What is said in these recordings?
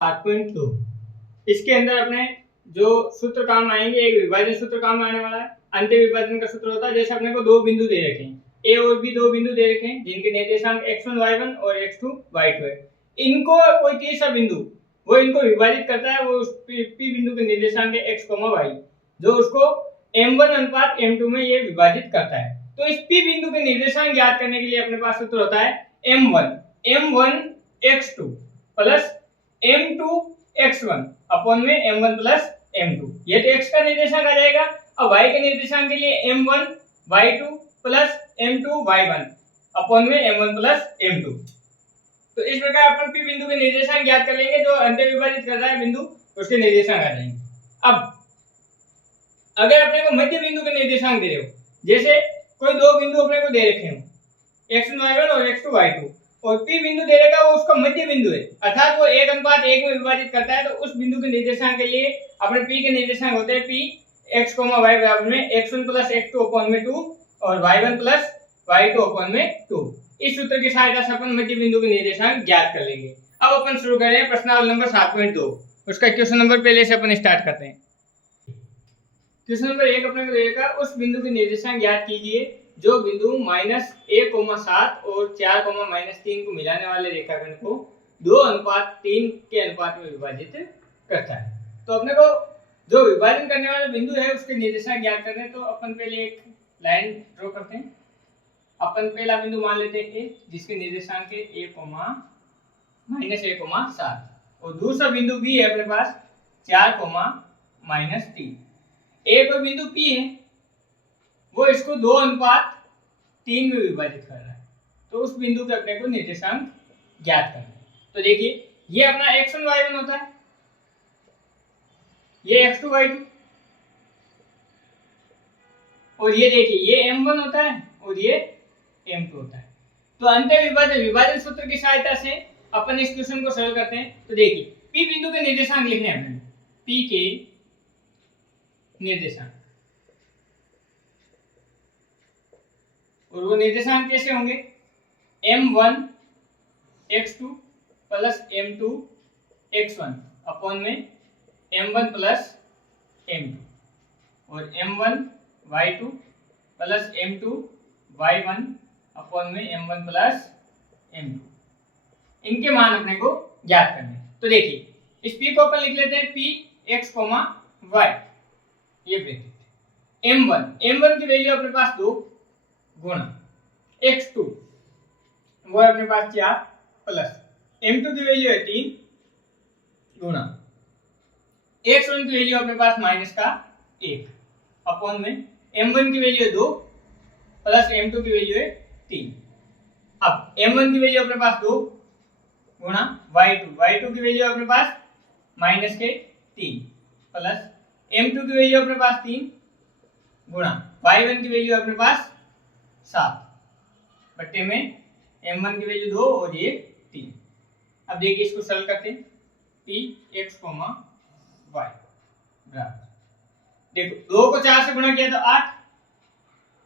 7.2 इसके अंदर अपने जो सूत्र काम आएंगे, एक विभाजन सूत्र काम आने वाला है। अंत्य विभाजन का सूत्र होता है जैसे अपने को दो बिंदु दे रखे हैं, ए और बी दो बिंदु दे रखे हैं जिनके निर्देशांक x1 y1 और x2 y2 है। इनको कोई तीसरा बिंदु वो इनको विभाजित करता है, वो उस पी बिंदु के निर्देशांक है x, y जो उसको m1 अनुपात m2 में ये विभाजित करता है। तो इस पी बिंदु के निर्देशांक ज्ञात करने के लिए अपने पास सूत्र होता है m1 x2 plus m2 x1 upon में m1 प्लस m2। ये तो x का निर्देशांक आ जाएगा। अब y के निर्देशांक के लिए m1 y2 plus m2 y1 upon में m1 प्लस m2। तो इस प्रकार अपन पी बिंदु के निर्देशांक ज्ञात कर लेंगे, जो अंत्य विभाजित कर रहा है बिंदु उसके निर्देशांक आ जाएंगे। अब अगर अपने को मध्य बिंदु के निर्देशांक दे रहे हो, जैसे कोई दो बिंदु अपने को दे रखे हो x1 y1 और x2 y2 और p बिंदु दे रखा वो उसका मध्य बिंदु है, अर्थात वो 1:1 में विभाजित करता है, तो उस बिंदु के निर्देशांक के लिए अपने p के निर्देशांक होते हैं p x, y बराबर में x1 प्लस x2 अपॉन में 2 और y1 प्लस y2 अपॉन में 2। इस सूत्र की सहायता से अपन मध्य बिंदु के निर्देशांक ज्ञात कर लेंगे। अब अपन शुरू करें प्रश्नावली नंबर 7.2। उसका क्वेश्चन नंबर पहले से अपन स्टार्ट करते हैं। क्वेश्चन नंबर 1 अपने को देगा, उस बिंदु के निर्देशांक ज्ञात कीजिए जो बिंदु -a,7 और 4,-3 को मिलाने वाले रेखाखंड को 2:3 के अनुपात में विभाजित करता है। तो अपने को जो विभाजन करने वाला बिंदु है उसके निर्देशांक ज्ञात करने हैं। तो अपन पहले एक लाइन ड्रॉ करते हैं। अपन पहला बिंदु मान लेते हैं a, जिसके निर्देशांक है a,-a,7 और दूसरा बिंदु b है अपने पास 4,-3। एक और बिंदु p है, वो इसको 2:3 में विभाजित कर रहा है, तो उस बिंदु के अपने को निर्देशांक ज्ञात करना है। तो देखिए ये अपना x1 y1 होता है, ये x2 y2 और ये देखिए ये m1 होता है और ये m2 होता है। तो अंत्य विभाजन सूत्र की सहायता से अपन इस क्वेश्चन को सरल करते हैं। तो देखिए p बिंदु के निर्देशांक लिखने हैं अपने, p के निर्देशांक, और वो निर्देशांक कैसे होंगे, m1 x2 plus m2 x1 upon में m1 प्लस m2 और m1 y2 plus m2 y1 upon में m1 प्लस m2। इनके मान अपने को ज्ञात करने। तो देखिए इस p को अपन लिख लेते हैं p x, y, ये ब्रैकेट m1 की वैल्यू अपने पास 2 गुणा x2 वो है अपने पास 4 प्लस m2 की वैल्यू है 3 गुणा x1 की वैल्यू अपने पास -1 अपॉन में m1 की वैल्यू है 2 प्लस m2 की वैल्यू है 3। अब m1 की वैल्यू अपने पास 2 गुणा y2 की वैल्यू अपने पास -3 प्लस m2 की वैल्यू अपने पास 3 गुणा y1 की वैल्यू अपने पास 7 बट्टे में m1 की वैल्यू 2 और ये 3। अब देखिए इसको सरल करते हैं, p x, y बराबर, देखो 2 को 4 से गुणा किया तो 8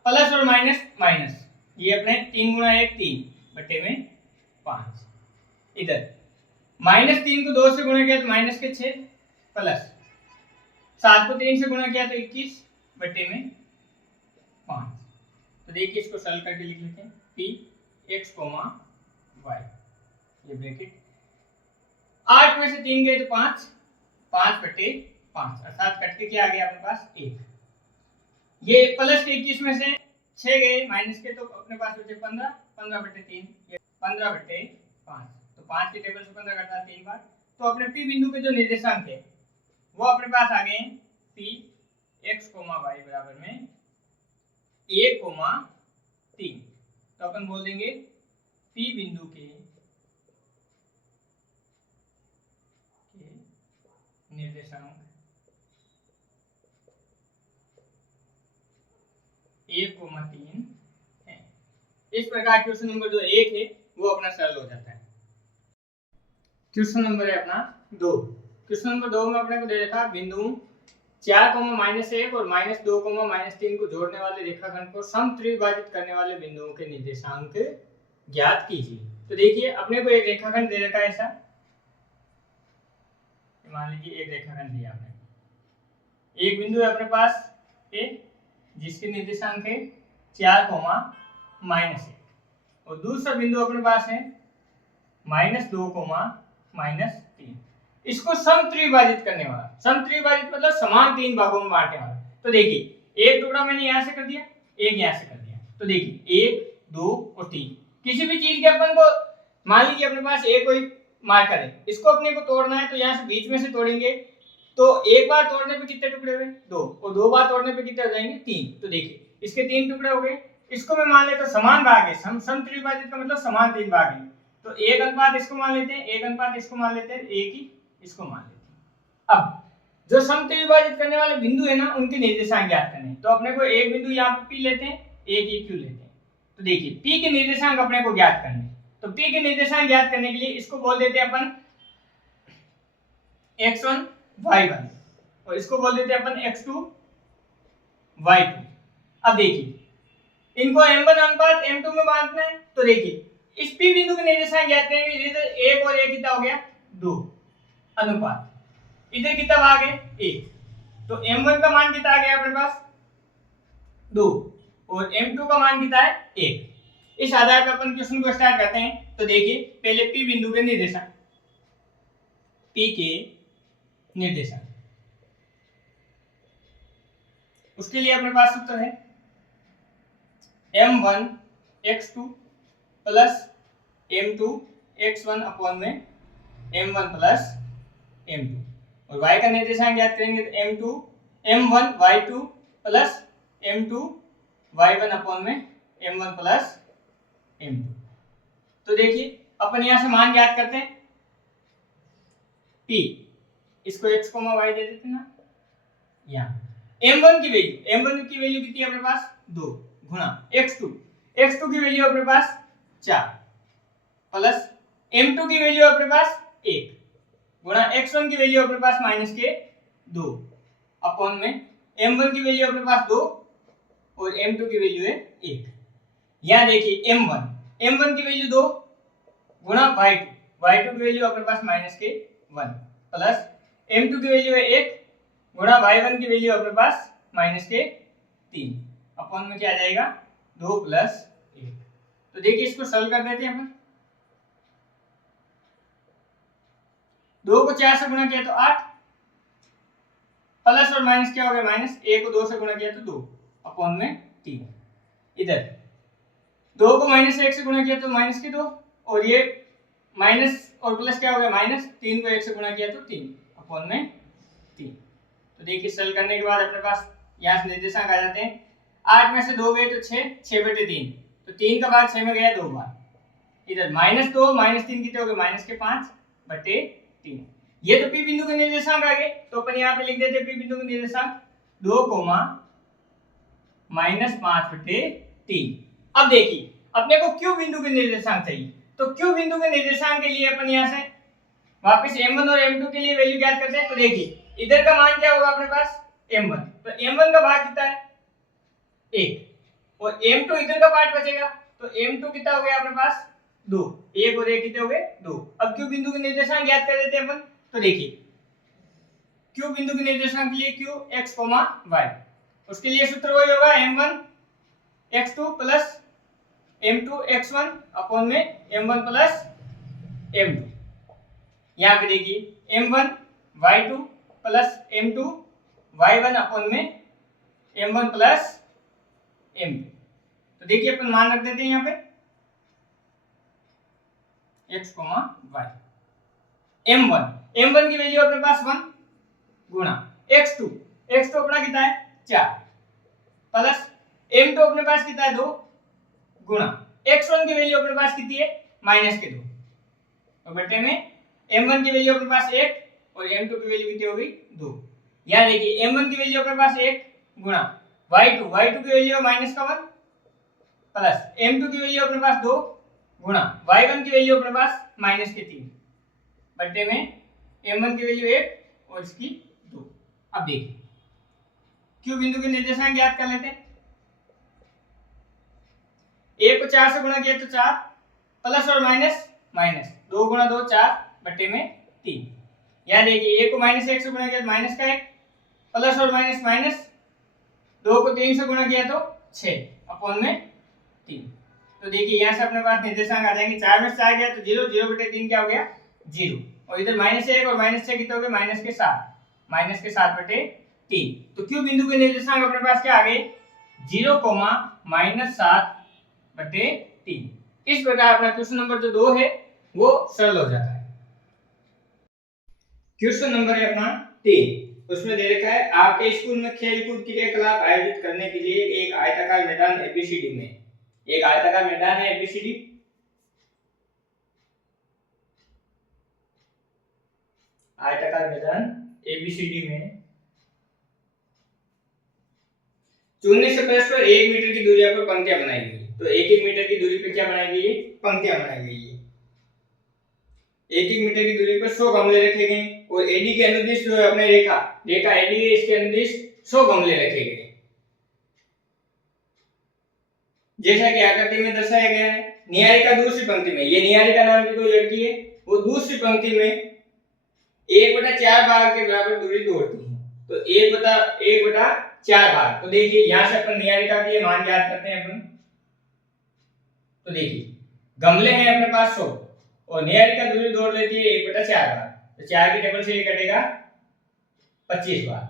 प्लस और माइनस ये अपने 3 गुणा 1 3 बट्टे में 5। इधर -3 को 2 से गुणा किया तो -6 प्लस 7 को 3 से गुणा किया तो 21 बट्टे में 5। तो देखिए इसको सरल करके लिख लेते हैं, p x, y ये ब्रैकेट 8 में से 3 गए तो 5 5/5 अर्थात कट के क्या आ गया अपने पास 1। ये प्लस के 21 में से 6 गए माइनस के, तो अपने पास बचे 15/3 ये 15/5। तो 5 की टेबल से 15 कटता है 3 बार। तो अपने p बिंदु के जो निर्देशांक है वो अपने पास आ गए हैं p x, y बराबर में a,3। तो अपन बोल देंगे p बिंदु के निर्देशांक 1,3 है। इस प्रकार क्वेश्चन नंबर जो 1 है वो अपना सरल हो जाता है। क्वेश्चन नंबर है अपना 2। क्वेश्चन नंबर 2 में अपने को दे रखा बिंदु 4, -1 और -2, -3 को जोड़ने वाले रेखाखंड को समत्रिविभाजित करने वाले बिंदुओं के निर्देशांक ज्ञात कीजिए। तो देखिए अपने को एक रेखाखंड दे रखा है ऐसा, मान लीजिए एक रेखाखंड दिया आपने, एक बिंदु है अपने पास ए जिसके निर्देशांक है 4, -1 और दूसरा बिंदु अपने पास है -2, -3। इसको समत्रिविभाजित करने वाला, समत्रिविभाजित मतलब समान 3 भागों में बांटने वाला। तो देखिए एक टुकड़ा मैंने यहां से कर दिया, एक यहां से कर दिया, तो देखिए 1, 2 और 3। किसी भी चीज के अपन को मान लीजिए अपने पास एक कोई मार्कर है, इसको अपने को तोड़ना है तो यहाँ से बीच में से तोड़ेंगे, तो एक बार तोड़ने पे कितने टुकड़े हुए? 2, और 2 बार तोड़ने पे कितने हो जाएंगे? 3। तो देखिए इसके 3 टुकड़े हो गए। इसको मैं मान लेता हूं समान भाग है, समत्रिविभाजित का मतलब समान 3 भाग है, तो 1 अनुपात इसको मान लेते हैं, 1 अनुपात इसको मान लेते हैं, 1 ही इसको मान लेते हैं। अब जो समत्रिविभाजित करने वाले बिंदु है ना, उनके निर्देशांक ज्ञात करने हैं। तो अपने को एक बिंदु यहाँ पे P लेते हैं, एक ये Q लेते हैं। तो देखिए P के निर्देशांक अपने को ज्ञात करने हैं, तो P के निर्देशांक ज्ञात करने के लिए इसको बोल देते हैं अपन x1 y1 और इसको बोल देते हैं अपन x2 y2। अब देखिए इनको m1 अनुपात m2 में बांटना है, तो देखिए इस P बिंदु के निर्देशांक ज्ञात करेंगे। इधर 1 और 1 कितना हो गया? 2 अनुपात, इधर कितना भाग है? 1, तो m1 का मान कितना आ गया अपने पास? 2 और m2 का मान कितना है? 1। इस आधार पर अपन क्वेश्चन को स्टार्ट करते हैं। तो देखिए पहले P बिंदु के निर्देशांक, P के निर्देशांक, उसके लिए अपने पास सूत्र है m1 x2 plus m2 x1 upon में m1 प्लस m2, और y का निर्देशांक ज्ञात करेंगे तो m1 y2 plus m2 y1 upon में m1 प्लस m2। तो देखिए अपन यहां से मान ज्ञात करते हैं p, इसको x, y दे देते हैं ना। यहाँ m1 की वैल्यू कितनी है अपने पास? 2 गुना x2 की वैल्यू अपने पास 4 प्लस m2 की वैल्यू अपने पास 1 गुना x1 की वैल्यू अपने पास -2 अपॉन में m1 की वैल्यू अपने पास 2 और m2 की वैल्यू है 1। यहाँ देखिए m1 की वैल्यू 2 गुना y2 की वैल्यू अपने पास -1 प्लस m2 की वैल्यू है 1 गुणा y1 की वैल्यू अपने पास -3 अपॉन में क्या आ जाएगा? 2 प्लस 1। तो देखिए इसको सॉल्व कर देते हैं अपन। 2 को 4 से गुणा किया तो 8 प्लस और माइनस क्या हो गया? माइनस। 1 को 2 से गुणा किया तो 2 अपॉन में 3। इधर 2 को -1 से गुणा किया तो -2 और ये माइनस और प्लस क्या हो गया? माइनस। 3 को 1 से गुणा किया तो 3 अपॉन में 3। तो देखिए सॉल्व करने के बाद अपने पास यहाँ से निर्देशांक आ जाते हैं। 8 में से 2 गए तो 6/3, तो 3 का भाग 6 में गया 2 बार। इधर -2 -3 कितने हो गए? -5/3। ये तो P बिंदु के निर्देशांक आ गए, तो अपन यहाँ पे लिख देते P बिंदु के निर्देशांक 2, -5/3। अब देखिए अपने को Q बिंदु के निर्देशांक चाहिए, तो Q बिंदु के निर्देशांक के लिए अपन यहाँ से वापस m1 और m2 के लिए वैल्यू ज्ञात करते हैं। तो देखिए इधर का मान क्या होगा अपने पास? m1, तो m1 का भाग कितना है? 1 और m2 इधर का पार्ट बचेगा, तो m2 कितना हो गया अपने पास? 2। 1 और 1 कितने हो गए? 2। अब Q बिंदु के निर्देशांक ज्ञात कर देते हैं अपन। तो देखिए Q बिंदु के निर्देशांक के लिए Q x, y, उसके लिए सूत्र वही होगा m1 x2 plus m2 x1 upon में m1 प्लस m2। यहाँ पे देखिए m1 y2 plus m2 y1 upon में m1 प्लस m2। तो देखिए अपन मान रख देते हैं यहाँ पे x, y। m1 की वैल्यू अपने पास 1 गुणा x2 अपना कितना है? 4 प्लस m2 अपने पास कितना है? 2 गुणा x1 की वैल्यू अपने पास कितनी है? -2, तो बटे में m1 की वैल्यू अपने पास 1 और m2 की वैल्यू कितनी हो गई? 2। यहाँ देखिए m1 की वैल्यू अपने पास 1 गुणा y2 की वैल्यू -1 प्लस m2 की वैल्यू अपने पास 2 गुणा y1 की वैल्यू अपने पास -3 बटे में m1 की वैल्यू 1 और इसकी 2। अब देखिए Q बिंदु के निर्देशांक ज्ञात कर लेते हैं। 1 को 4 से गुणा किया तो 4 प्लस और माइनस 2 गुणा 2 4 बटे में 3। यहाँ देखिए ए को माइनस एक से गुणा किया तो माइनस का एक, प्लस और माइनस माइनस, 2 को 3 से गुणा किया तो 6 अपॉन में 3। तो देखिए यहाँ से अपने पास निर्देशांक आ जाएंगे, 4 में से 4 गया तो 0, 0/3 क्या हो गया 0, और इधर -1 और -6 कितने हो गए -7/3। तो क्यों बिंदु के निर्देशांक अपने पास क्या आ गए 0, -7/3। इस प्रकार अपना क्वेश्चन नंबर जो 2 है वो सरल हो जाता है। क्वेश्चन नंबर है अपना 3, उसमें दे रखा है आपके स्कूल में खेलकूद क्रियाकलाप आयोजित करने के लिए एक आयताकार मैदान एबीसीडी में, एक आयताकार मैदान है एबीसीडी, आयताकार मैदान एबीसीडी में चुनने से परस्पर 1 मीटर की दूरी पर पंक्तियां बनाई गई। तो 1-1 मीटर की दूरी पे क्या बनाई गई है, पंक्तियां बनाई गई है। 1-1 मीटर की दूरी पर 100 गमले रखे गए और एडी के अनुदिश जो है अपने रेखा एडी है, इसके अनुदिश 100 गमले रखे गए जैसा कि आकृति में दर्शाया गया है। निहारिका दूसरी पंक्ति में, ये निहारिका नाम की कोई लड़की है, वो दूसरी पंक्ति में 1/4 भाग के बराबर दूरी दौड़ती है। तो 1/4 भाग। तो देखिए यहां से अपन निहारिका के लिए मान ज्ञात करते हैं अपन। तो देखिए गमले हैं अपने पास 100 और निहारिका दूरी दौड़ लेती है 1/4 भाग, तो 4 की टेबल से ये कटेगा 25 बार।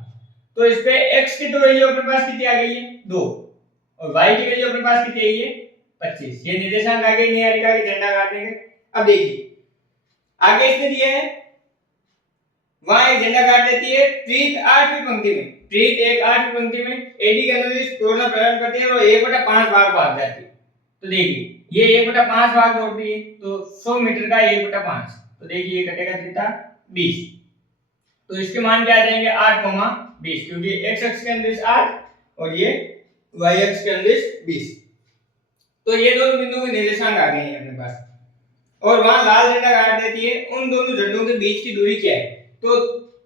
तो इस पे x की तो वैल्यू अपने पास कितनी आ गई है 2 और y की वैल्यू अपने पास कितनी आई है 25। ये निर्देशांक आ गए निहारिका के झंडा काटने के। अब देखिए आगे इसने दिया है वहां एक झंडा काट देती है प्रीत 8वीं पंक्ति में, प्रीत एक 8वीं पंक्ति में एडी के अनुदिश दौड़ना प्रारंभ करती है और 1/5 भाग भाग जाती है। तो देखिए ये 1/5 भाग दौड़ती है तो 100 मीटर का 1/5, तो देखिए ये कटेगा कितना 20। तो इसके मान क्या आ जाएंगे 8,20, क्योंकि x अक्ष के अनुदिश 8 और ये y अक्ष के अनुदिश 20। तो ये दोनों बिंदुओं के निर्देशांक आ गए हैं अपने पास और वहां लाल झंडा काट देती है। उन दोनों झंडों के बीच की दूरी क्या है, तो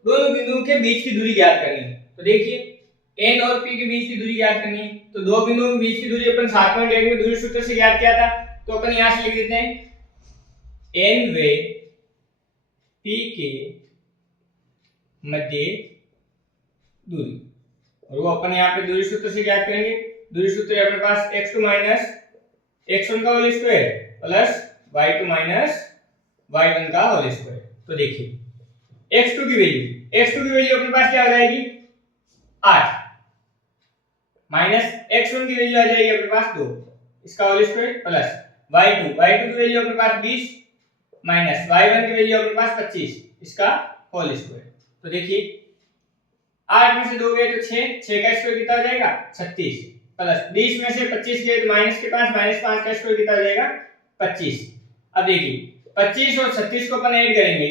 दोनों बिंदुओं के बीच की दूरी ज्ञात करनी है। तो देखिए n और p के बीच की दूरी ज्ञात करनी है। तो दो बिंदुओं के बीच की दूरी अपन 7.1 में दूरी सूत्र से ज्ञात किया था, तो अपन यहां से लिख देते हैं n वे p के मध्य दूरी, और वो अपन यहाँ पे दूरी सूत्र से ज्ञात करेंगे। दूरी सूत्र है अपने पास x2 - x1 का whole square plus y2 - y1 का होल स्क्वायर। तो देखिए x2 की वैल्यू अपने पास क्या आ जाएगी 8 माइनस x1 की वैल्यू आ जाएगी अपने पास 2, इसका होल स्क्वायर प्लस y2 की वैल्यू अपने पास 20 माइनस y1 की वैल्यू अपने पास 25, इसका होल स्क्वायर। तो देखिए 8 में से 2 गए तो 6 का स्क्वायर कितना हो जाएगा 36 प्लस 20 में से 25 गए तो माइनस के पास -5 का स्क्वायर कितना हो जाएगा 25। अब देखिए 25 और 36 को अपन ऐड करेंगे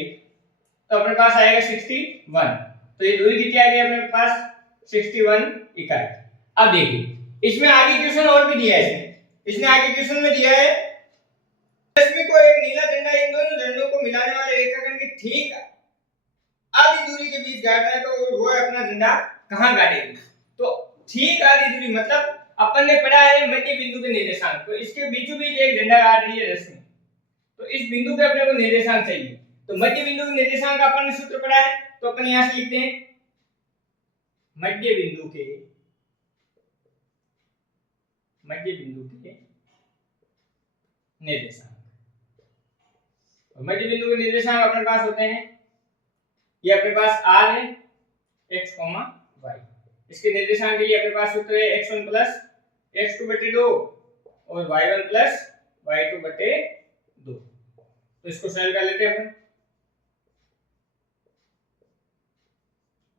तो अपने पास आएगा 61। तो ये दूरी कितनी आ गई अपने पास 61 इकाई। अब देखिए इसमें आगे क्वेश्चन और भी दिया है, इसने आगे क्वेश्चन में दिया है रश्मि को एक नीला झंडा इन दोनों झंडों को मिलाने वाले रेखाखंड की ठीक आधी दूरी के बीच गाड़ता है, तो वो अपना झंडा कहां गाड़ेगी। तो ठीक आधी दूरी मतलब अपन ने पढ़ा है मध्य बिंदु के निर्देशांक, तो इसके बीचों बीच एक झंडा गाड़ रही है रश्मि, तो इस बिंदु पे अपने को निर्देशांक चाहिए। तो मध्य बिंदु के निर्देशांक का अपन ने सूत्र पढ़ा है, तो अपन यहां से लिखते हैं मध्य बिंदु के निर्देशांक। मध्य बिंदु के निर्देशांक अपने पास होते हैं, ये अपने पास r है x, y। इसके निर्देशांक के लिए अपने पास सूत्र है x1 प्लस x2/2 और y1 प्लस y2/2। तो इसको सरल कर लेते हैं अपन।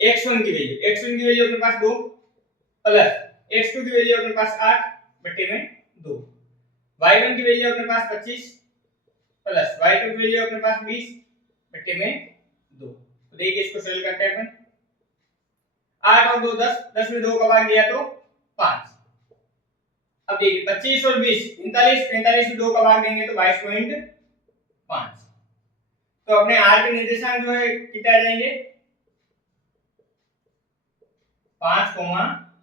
x1 की वैल्यू अपने पास 2 प्लस x2 की वैल्यू अपने पास 8/2, y1 की वैल्यू अपने पास 25 प्लस y2 की वैल्यू अपने पास 20/2। तो देखिए इसको सरल करते हैं अपन। 8 और 2 10 में 2 का भाग दिया तो 5। अब देखिए 25 और 20 45 में 2 का भाग देंगे तो 22.5। तो अपने r के निर्देशांक जो है कितने आ जाएंगे 5,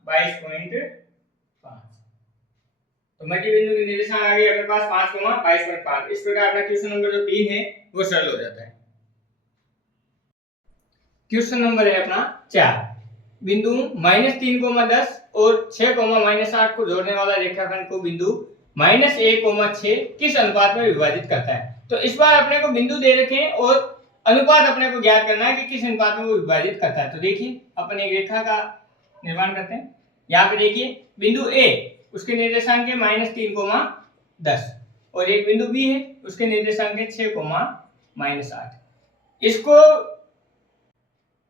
22.5। तो मध्य बिंदु के निर्देशांक आ गए अपने पास 5, 22.5। इस प्रकार अपना क्वेश्चन नंबर जो 3 है वो सरल हो जाता है। क्वेश्चन नंबर है अपना 4। बिंदु -3,10 और 6,-8 को जोड़ने वाला रेखाखंड को बिंदु -1,6 किस अनुपात में विभाजित करता है। तो इस बार अपने को बिंदु दे रखे हैं और अनुपात अपने को ज्ञात करना है कि किस अनुपात में वो विभाजित करता है। तो देखिए अपन एक रेखा का निर्माण करते हैं। यहाँ पे देखिए बिंदु ए, उसके निर्देशांक है -3,10 और एक बिंदु बी है, उसके निर्देशांक है 6,-8। इसको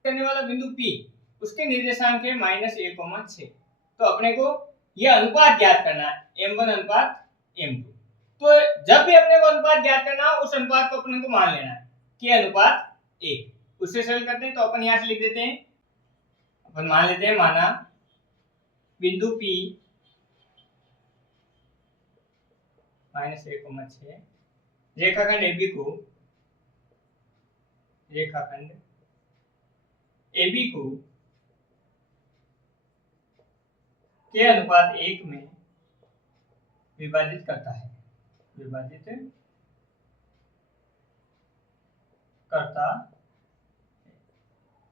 करने वाला बिंदु पी, उसके निर्देशांक है -1,6। तो अपने को यह अनुपात ज्ञात करना है, m1 अनुपात m2। तो जब भी अपने को अनुपात ज्ञात करना हो, उस अनुपात को अपने को मान लेना है कि अनुपात 1। उससे सरल करते हैं तो अपन यहां से लिख देते हैं, अपन मान लेते हैं, माना बिंदु P -1,6 रेखाखंड AB को के अनुपात 1 में विभाजित करता है,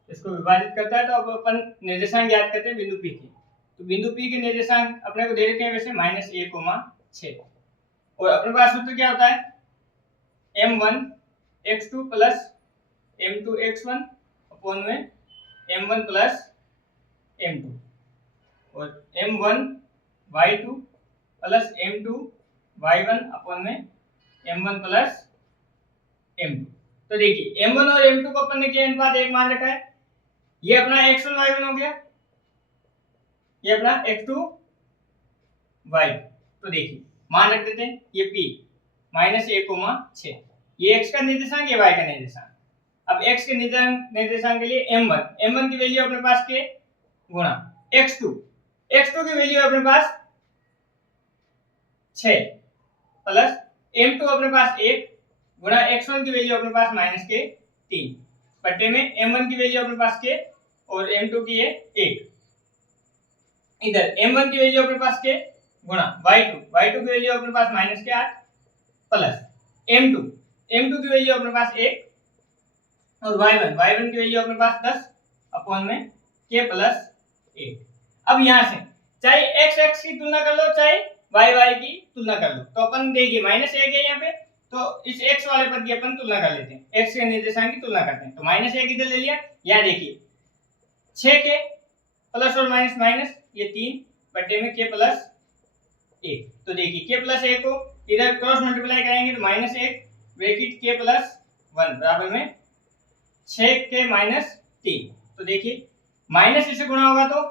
इसको विभाजित करता है। तो अब अपन निर्देशांक ज्ञात करते हैं बिंदु P की। तो बिंदु P के निर्देशांक अपने को दे रखे हैं वैसे -1,6 और अपने पास सूत्र क्या होता है, m1x2 प्लस m2x1 अपॉन में m1 प्लस m2 और m1y2 प्लस m2y1 अपॉन में m1 प्लस m2। तो देखिए m1 और m2 को अपन ने के अनुपात 1 मान रखा है। ये अपना x1 y1 हो गया, ये अपना x2 y। तो देखिए मान रख देते हैं, ये p -1,6, ये x का निर्देशांक, ये y का निर्देशांक। अब x के निर्देशांक के लिए m1 की वैल्यू अपने पास के गुणा x2 की वैल्यू अपने पास 6 प्लस m2 अपने पास 1 गुणा x1 की वैल्यू अपने पास -3 बट्टे में m1 की वैल्यू अपने पास के और m2 की है 1। इधर m1 की वैल्यू अपने पास के गुणा y2 की वैल्यू अपने पास -8 प्लस m2 की वैल्यू अपने पास 1 और y1 की वैल्यू अपने पास 10 अपॉन में k प्लस 1। अब यहां से चाहे x की तुलना कर लो, चाहे y की तुलना कर लो। तो अपन देखिए -1 है यहाँ पे, तो इस x वाले पद की अपन तुलना कर लेते हैं, x के निर्देशांक की तुलना करते हैं। तो -1 इधर ले लिया, यहाँ देखिए 6k प्लस और माइनस माइनस ये 3 बट्टे में k प्लस 1। तो देखिए k प्लस 1 को इधर क्रॉस मल्टीप्लाई करेंगे तो -1 ब्रैकेट k प्लस 1 बराबर में 6k माइनस 3। तो देखिए माइनस इससे गुणा होगा तो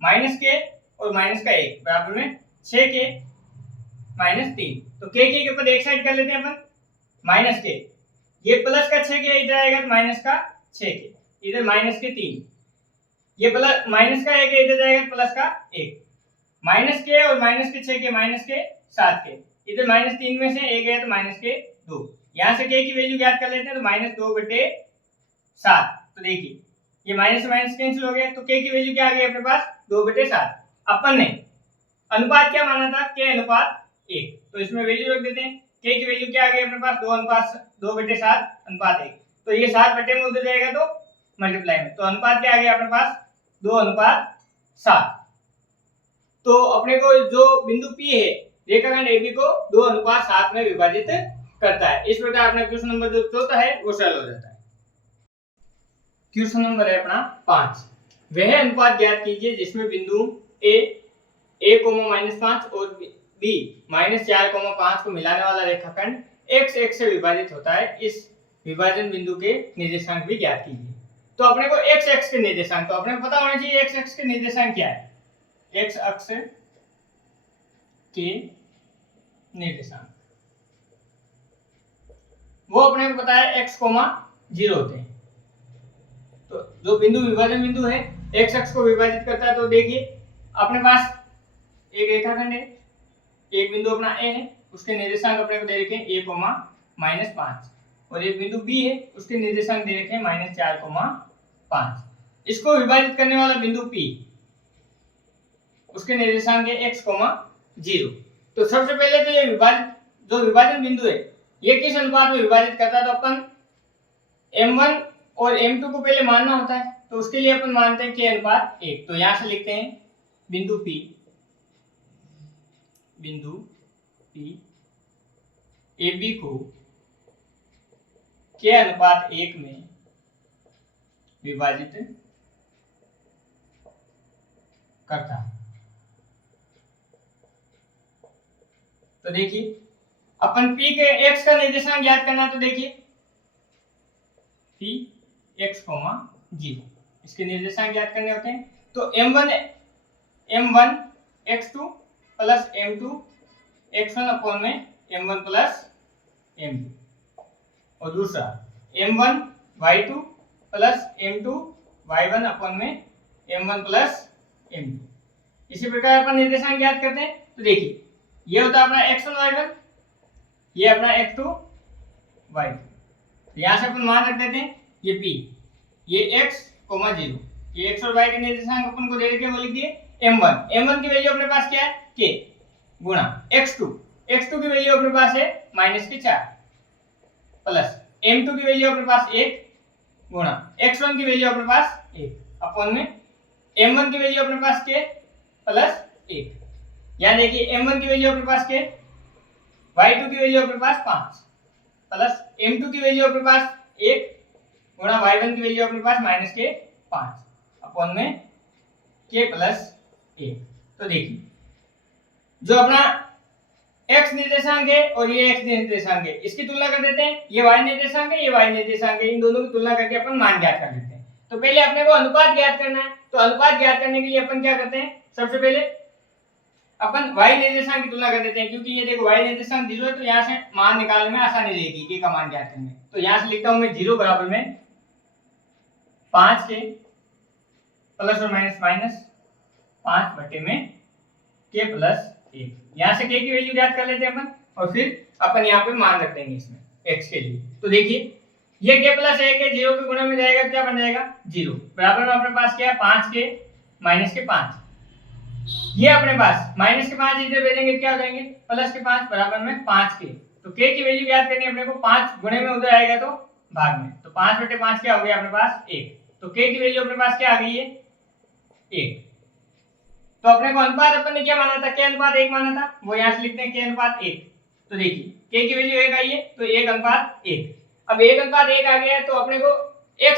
-k और माइनस का 1 बराबर में 6k माइनस 3। तो k के ऊपर एक साइड कर लेते हैं अपन -k, ये प्लस का 6k इधर आएगा तो माइनस का 6k, इधर माइनस के 3, ये प्लस माइनस का 1 इधर जाएगा प्लस का 1, माइनस के और माइनस के 6k माइनस के 7k, इधर -3 में से 1 गया तो माइनस के 2। यहाँ से k की वैल्यू ज्ञात कर लेते हैं तो -2/7। तो देखिए ये माइनस से माइनस कैंसिल हो गया, तो k की वैल्यू क्या आ गई अपने पास 2/7। अपन ने अनुपात क्या माना था, k अनुपात 1, तो इसमें वैल्यू रख देते हैं। k की वैल्यू क्या आ गई अपने पास 2/7 अनुपात 1। तो ये 7 बटे में उधर जाएगा तो मल्टीप्लाई में, तो अनुपात क्या आ गया अपने पास 2:7। तो अपने को जो बिंदु P है रेखाखंड AB को 2:7 में विभाजित करता है। इस प्रकार अपना क्वेश्चन नंबर जो चौथा है वो सरल हो जाता है। क्वेश्चन नंबर है अपना 5। वह अनुपात ज्ञात कीजिए जिसमें बिंदु A 1,-5 और B -4,5 को मिलाने वाला रेखाखंड x से विभाजित होता है। इस विभाजन बिंदु के निर्देशांक भी ज्ञात कीजिए। तो अपने को x के निर्देशांक तो अपने को पता होना चाहिए x के निर्देशांक क्या है। x अक्ष के निर्देशांक वो अपने को पता है x, 0 होते हैं। तो जो बिंदु विभाजन बिंदु है x अक्ष को विभाजित करता है। तो देखिए अपने पास एक रेखाखंड है, एक बिंदु अपना A है, उसके निर्देशांक अपने को दे रखे हैं 1,-5 और एक बिंदु B है, उसके निर्देशांक दे रखे हैं -4,5। इसको विभाजित करने वाला बिंदु P, उसके निर्देशांक है x, 0। तो सबसे पहले तो ये विभाजन बिंदु है ये किस अनुपात में विभाजित करता है। तो अपन m1 और m2 को पहले मानना होता है, तो उसके लिए अपन मानते हैं k अनुपात 1। तो यहां से लिखते हैं बिंदु P AB को k अनुपात 1 में विभाजित करता है। तो देखिए अपन P के x का निर्देशांक ज्ञात करना है, तो देखिए P x, 0 इसके निर्देशांक ज्ञात करने होते हैं। तो m1 x2 plus m2 x1 upon में m1 प्लस m2, और दूसरा m1 y2 plus m2 y1 upon में m1 प्लस m2। इसी प्रकार अपन निर्देशांक ज्ञात करते हैं। तो देखिए ये होता है अपना x1 y1, ये अपना x2 y2। तो यहां से अपन मान रख देते हैं ये p, ये x, 0, ये x और y के निर्देशांक अपन को दे रखे, वो लिख दिए m1 की वैल्यू अपने पास क्या है k, गुणा x2 की वैल्यू अपने पास है -4, प्लस m2 की वैल्यू अपने पास 1, गुणा x1 की वैल्यू अपने पास 1 अपॉन में m1 की वैल्यू अपने पास k प्लस 1। यहाँ देखिए m1 की वैल्यू अपने पास k, y2 की वैल्यू अपने पास 5, प्लस m2 की वैल्यू अपने पास 1, गुणा y1 की वैल्यू अपने पास -5 अपॉन में k प्लस 1। तो देखिए जो अपना x निर्देशांक है और ये x निर्देशांक है, इसकी तुलना कर देते हैं। ये y निर्देशांक है, ये y निर्देशांक है, इन दोनों की तुलना करके अपन मान ज्ञात कर लेते हैं। तो पहले अपने को अनुपात ज्ञात करना है। तो अनुपात ज्ञात करने के लिए अपन क्या करते हैं, सबसे पहले अपन y निर्देशांक की तुलना कर देते हैं, क्योंकि ये देखो y निर्देशांक 0 है, तो यहाँ से मान निकालने में आसानी रहेगी k का मान ज्ञात करने में। तो यहाँ से लिखता हूं मैं 0 बराबर में 5k प्लस और माइनस 5 बटे में k प्लस 1। यहाँ से k की वैल्यू ज्ञात कर लेते हैं अपन, और फिर अपन यहाँ पे मान रख देंगे इसमें x के लिए। तो देखिए ये k प्लस 1 है, 0 के गुणा में जाएगा, क्या बन जाएगा 0, बराबर में अपने पास क्या है 5k माइनस के 5, ये अपने पास माइनस के 5 इधर भेजेंगे, क्या हो जाएंगे प्लस के 5, बराबर में 5k। तो k की वैल्यू ज्ञात करनी है अपने को, 5 गुणे में उधर आएगा तो भाग में, तो 5 बटे 5 क्या हो गया अपने पास 1। तो k की वैल्यू अपने पास क्या आ गई है 1। तो अपने को अनुपात अपन ने क्या माना था, k अनुपात 1 माना था, वो यहाँ से लिखते हैं k अनुपात 1। तो देखिए k की वैल्यू 1 आई है, तो 1 अनुपात 1। अब 1 अनुपात 1 आ गया है, तो अपने को x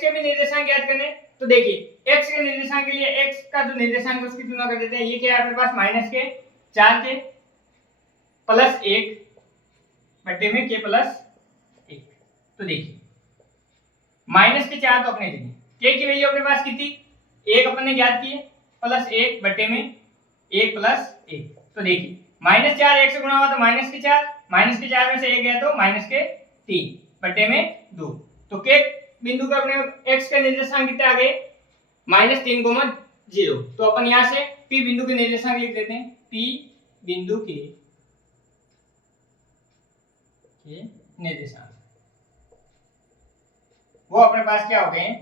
के भी निर्देशांक ज्ञात करने। तो देखिए x के निर्देशांक के लिए x का जो निर्देशांक है उसकी तुलना कर देते हैं। ये क्या है अपने पास -k 4k प्लस 1 बटे में k प्लस 1। तो देखिए -4 तो अपने लिए k की वैल्यू अपने पास कितनी 1 अपन ने ज्ञात की है, प्लस 1 बटे में 1 प्लस 1। तो देखिए -4 1 से गुणा हुआ तो -4 में से 1 गया तो -3 बटे में 2। तो k बिंदु का अपने x के निर्देशांक कितने आ गए -3, 0। तो अपन यहां से p बिंदु के निर्देशांक लिख देते हैं, p बिंदु के निर्देशांक वो अपने पास क्या हो गए हैं,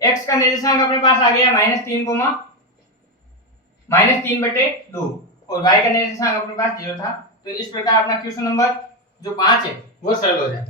x का निर्देशांक अपने पास आ गया -3 बटे 2, और y का निर्देशांक अपने पास 0 था। तो इस प्रकार अपना क्वेश्चन नंबर जो 5 है वो सरल हो जाता है।